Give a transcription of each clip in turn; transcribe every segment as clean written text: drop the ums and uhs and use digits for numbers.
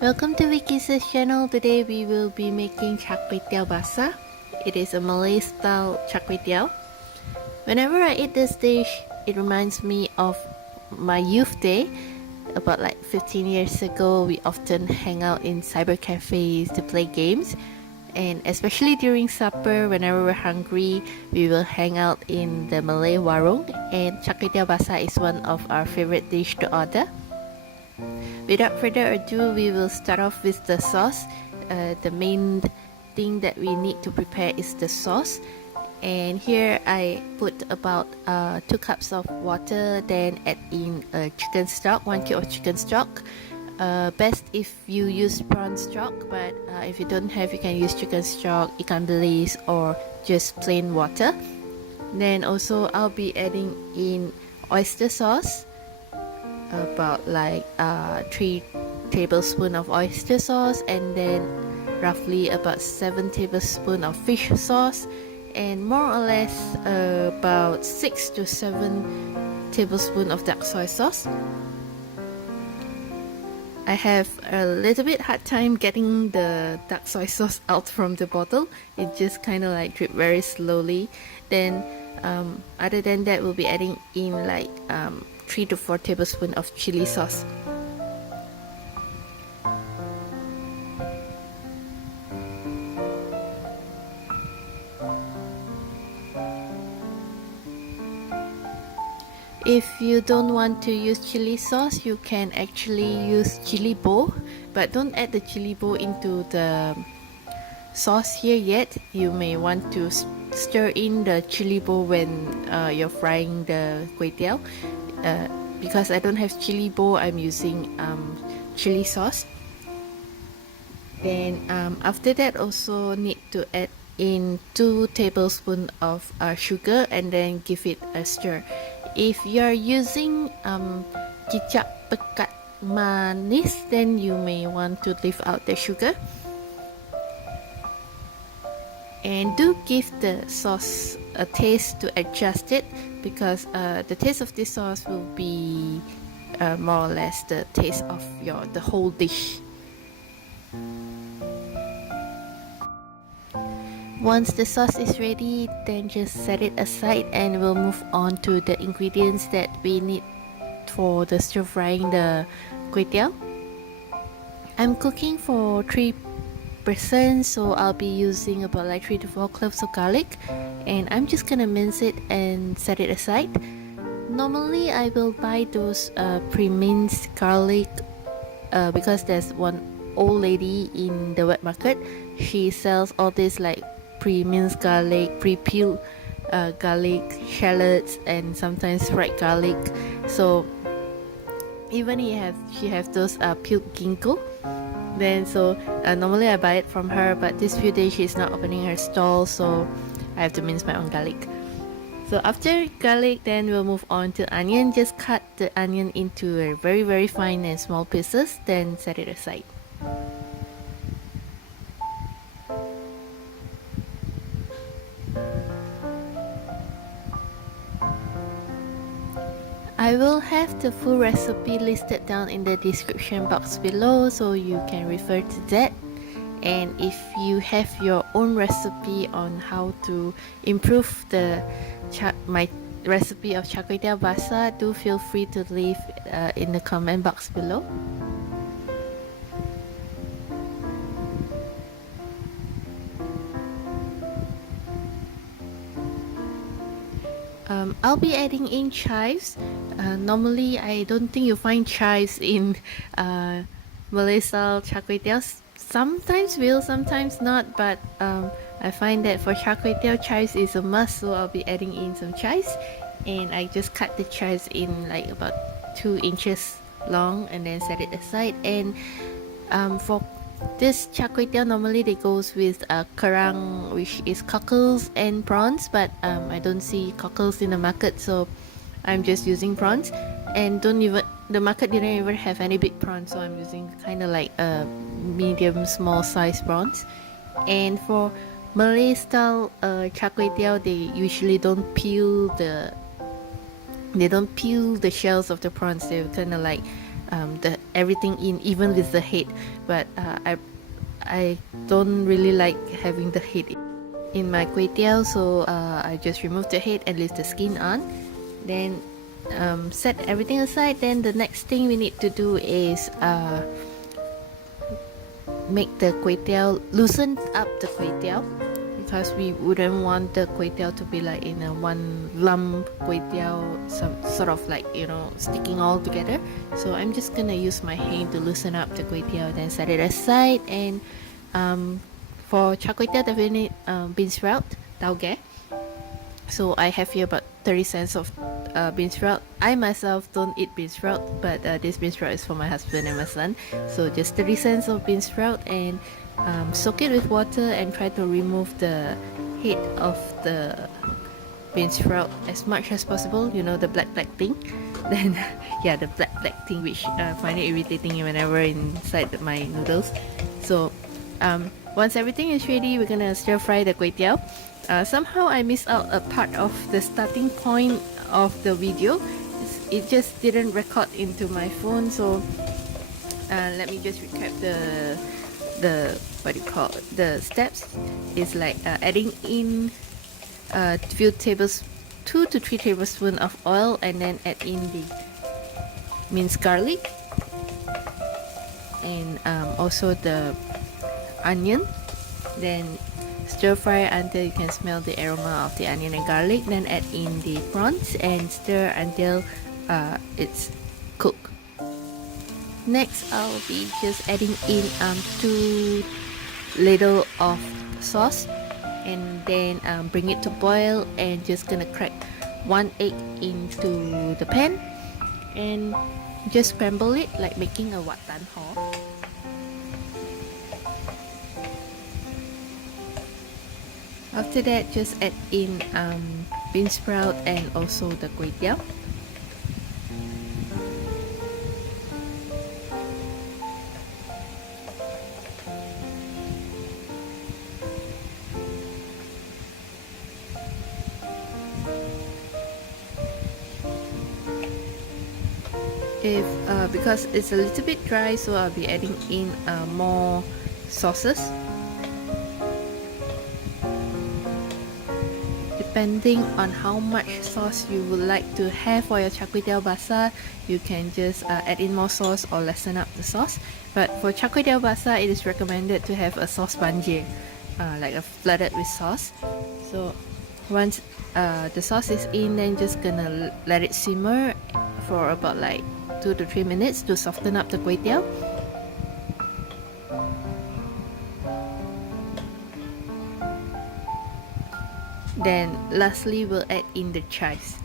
Welcome to Vicky's channel. Today we will be making Char Koay Teow Basah. It is a Malay style Char Koay Teow. Whenever I eat this dish, it reminds me of my youth day. About like 15 years ago, we often hang out in cyber cafes to play games. And especially during supper, whenever we're hungry, we will hang out in the Malay warung. And Char Koay Teow Basah is one of our favorite dish to order. Without further ado, we will start off with the sauce. The main thing that we need to prepare is the sauce. And here I put about 2 cups of water, then add in chicken stock, 1 kg of chicken stock. Best if you use prawn stock, but if you don't have, you can use chicken stock, ikan bilis, or just plain water. Then also I'll be adding in oyster sauce, about like 3 tablespoons of oyster sauce, and then roughly about 7 tablespoons of fish sauce, and more or less about 6 to 7 tablespoons of dark soy sauce. I have a little bit hard time getting the dark soy sauce out from the bottle. It just kind of like drip very slowly. Then other than that, we'll be adding in like 3 to 4 tablespoons of chili sauce. If you don't want to use chili sauce, you can actually use chili bowl, but don't add the chili bowl into the sauce here yet. You may want to stir in the chili bowl when you're frying the Koay Teow. Because I don't have chili bowl, I'm using chili sauce. Then after that, also need to add in 2 tablespoons of sugar, and then give it a stir. If you're using kicap pekat manis, then you may want to leave out the sugar. And do give the sauce a taste to adjust it, because the taste of this sauce will be more or less the taste of the whole dish. Once the sauce is ready, then just set it aside, and we'll move on to the ingredients that we need for the stir frying the Koay Teow. I'm cooking for 3 person, so I'll be using about like 3 to 4 cloves of garlic, and I'm just gonna mince it and set it aside. Normally I will buy those pre-minced garlic because there's one old lady in the wet market. She sells all this like pre-minced garlic, pre-peeled garlic, shallots, and sometimes fried garlic. So even she have those peeled ginkgo. Then normally I buy it from her, but this few days she's not opening her stall, so I have to mince my own garlic. So after garlic, then we'll move on to onion. Just cut the onion into very fine and small pieces, then set it aside. I will have the full recipe listed down in the description box below, so you can refer to that. And if you have your own recipe on how to improve my recipe of Char Koay Teow Basah, do feel free to leave in the comment box below. I'll be adding in chives. Normally I don't think you find chives in Malay style Char Koay Teow. Sometimes will, sometimes not, but I find that for Char Koay Teow, chives is a must, so I'll be adding in some chives. And I just cut the chives in like about 2 inches long, and then set it aside. And for this Char Koay Teow, normally they goes with kerang, which is cockles and prawns, but I don't see cockles in the market, so I'm just using prawns. And the market didn't even have any big prawns, so I'm using kind of like a medium small size prawns. And for Malay style Char Koay Teow, they usually don't peel the shells of the prawns. They kind of like everything in, even with the head. But I don't really like having the head in my Koay Teow, so I just remove the head and leave the skin on. Then set everything aside. Then the next thing we need to do is make the Koay Teow, loosen up the Koay Teow, because we wouldn't want the Koay Teow to be like in a one lump Koay Teow, some sort of like, you know, sticking all together. So I'm just gonna use my hand to loosen up the Koay Teow, then set it aside. And for Char Koay Teow, definitely beansprout, tauge. So I have here about 30 cents of beansprout. I myself don't eat beansprout, but this beansprout is for my husband and my son. So just 30 cents of beansprout, and soak it with water and try to remove the head of the beansprout as much as possible. You know, the black thing. Then yeah, the black thing, which I find it irritating whenever inside my noodles. So once everything is ready, we're gonna stir fry the Koay Teow. Somehow I missed out a part of the starting point of the video. It just didn't record into my phone, so let me just recap the what do you call it, the steps. Is like adding in 2 to 3 tablespoons of oil, and then add in the minced garlic, and also the onion. Then stir fry until you can smell the aroma of the onion and garlic. Then add in the prawns and stir until it's cooked. Next, I'll be just adding in 2 ladle of sauce, and then bring it to boil, and just gonna crack 1 egg into the pan and just scramble it like making a wat tan ho. After that, just add in beansprout and also the Koay Teow. If because it's a little bit dry, so I'll be adding in more sauces. Depending on how much sauce you would like to have for your Char Koay Teow Basah, you can just add in more sauce or lessen up the sauce. But for Char Koay Teow Basah, it is recommended to have a sauce banjir, like a flooded with sauce. So once the sauce is in, then just gonna let it simmer for about like 2 to 3 minutes to soften up the Koay Teow. Then lastly, we'll add in the chives.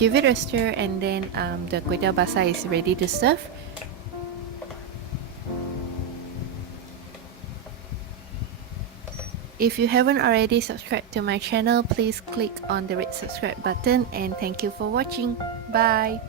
Give it a stir, and then the Koay Teow Basah is ready to serve. If you haven't already subscribed to my channel, please click on the red subscribe button, and thank you for watching. Bye!